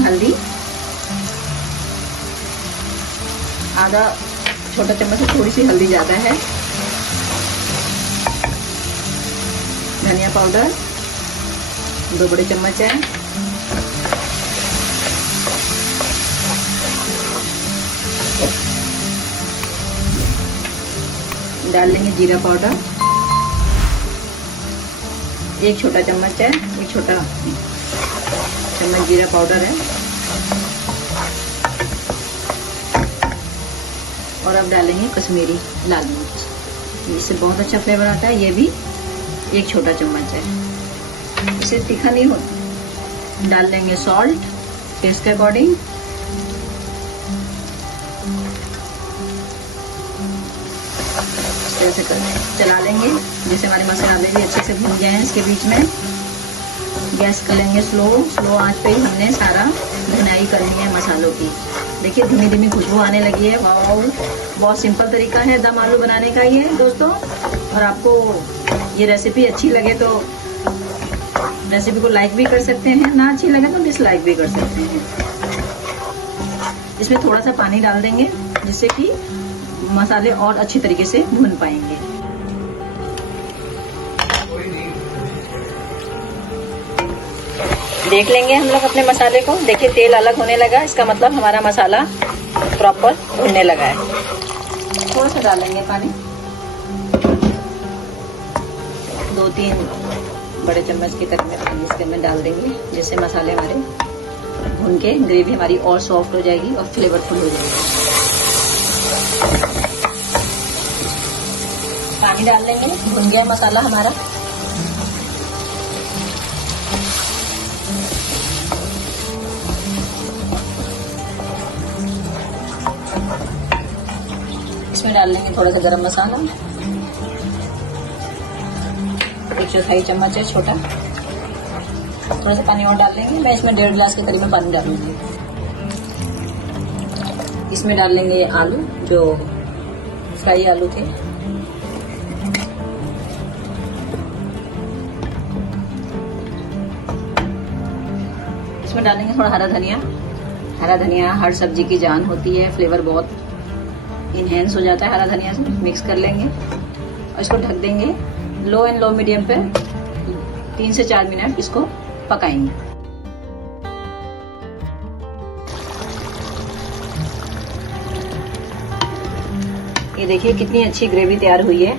हल्दी, आधा छोटा चम्मच से थोड़ी सी हल्दी ज्यादा है। धनिया पाउडर 2 बड़े चम्मच है। डाल लेंगे जीरा पाउडर 1 छोटा चम्मच है, 1 छोटा चम्मच जीरा पाउडर है। और अब डालेंगे कश्मीरी लाल मिर्च, इससे बहुत अच्छा फ्लेवर आता है। ये भी 1 छोटा चम्मच है, इसे तीखा नहीं होता। डाल लेंगे सॉल्ट टेस्ट के अकॉर्डिंग। ऐसे चला लेंगे जैसे हमारे मसाले भी अच्छे से भून गए हैं। इसके बीच में गैस कर लेंगे स्लो आंच पे ही हमने सारा भुनाई करनी है मसालों की। देखिए धीमी धीमी खुशबू आने लगी है। वाओ, बहुत सिंपल तरीका है दम आलू बनाने का ये दोस्तों। और आपको ये रेसिपी अच्छी लगे तो रेसिपी को लाइक भी कर सकते हैं, ना अच्छी लगे तो डिसलाइक भी कर सकते हैं। इसमें थोड़ा सा पानी डाल देंगे जिससे कि मसाले और अच्छी तरीके से भून पाएंगे। देख लेंगे हम लोग अपने मसाले को। देखिए तेल अलग होने लगा, इसका मतलब हमारा मसाला प्रॉपर भुनने लगा है। थोड़ा सा डालेंगे पानी, 2-3 बड़े चम्मच की तरह पानी इसके में डाल देंगे, जिससे मसाले हमारे भून के ग्रेवी हमारी और सॉफ्ट हो जाएगी और फ्लेवरफुल हो जाएगी। पानी डाल लेंगे, भुन गया मसाला हमारा। इसमें डाल लेंगे थोड़ा सा गरम मसाला, 1/4 चम्मच है छोटा। थोड़ा सा पानी और डाल लेंगे। मैं इसमें 1.5 गिलास के करीब में पानी डालूंगी। इसमें डाल लेंगे आलू, जो फ्राई आलू थे। इसमें डालेंगे थोड़ा हरा धनिया। हरा धनिया हर सब्जी की जान होती है, फ्लेवर बहुत इनहेंस हो जाता है हरा धनिया से। मिक्स कर लेंगे और इसको ढक देंगे। लो एंड लो मीडियम पे 3 से 4 मिनट इसको पकाएंगे। ये देखिए कितनी अच्छी ग्रेवी तैयार हुई है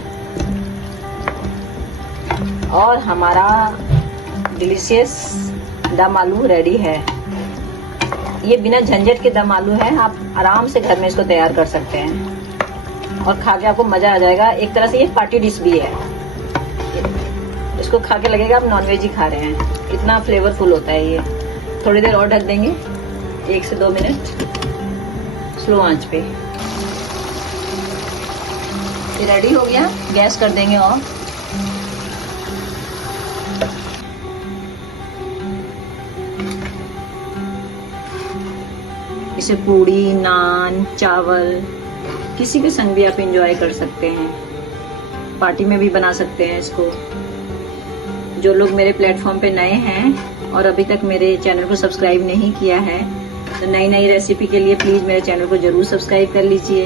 और हमारा डिलीशियस दम आलू रेडी है। ये बिना झंझट के दम आलू है, आप आराम से घर में इसको तैयार कर सकते हैं और खा के आपको मजा आ जाएगा। एक तरह से ये पार्टी डिश भी है। इसको खा के लगेगा आप नॉनवेज ही खा रहे हैं, इतना फ्लेवरफुल होता है ये। थोड़ी देर और ढक देंगे, 1 से 2 मिनट स्लो आंच पे। ये रेडी हो गया, गैस कर देंगे और इसे पूड़ी, नान, चावल किसी के संग भी आप एंजॉय कर सकते हैं। पार्टी में भी बना सकते हैं इसको। जो लोग मेरे प्लेटफॉर्म पे नए हैं और अभी तक मेरे चैनल को सब्सक्राइब नहीं किया है तो नई रेसिपी के लिए प्लीज मेरे चैनल को जरूर सब्सक्राइब कर लीजिए।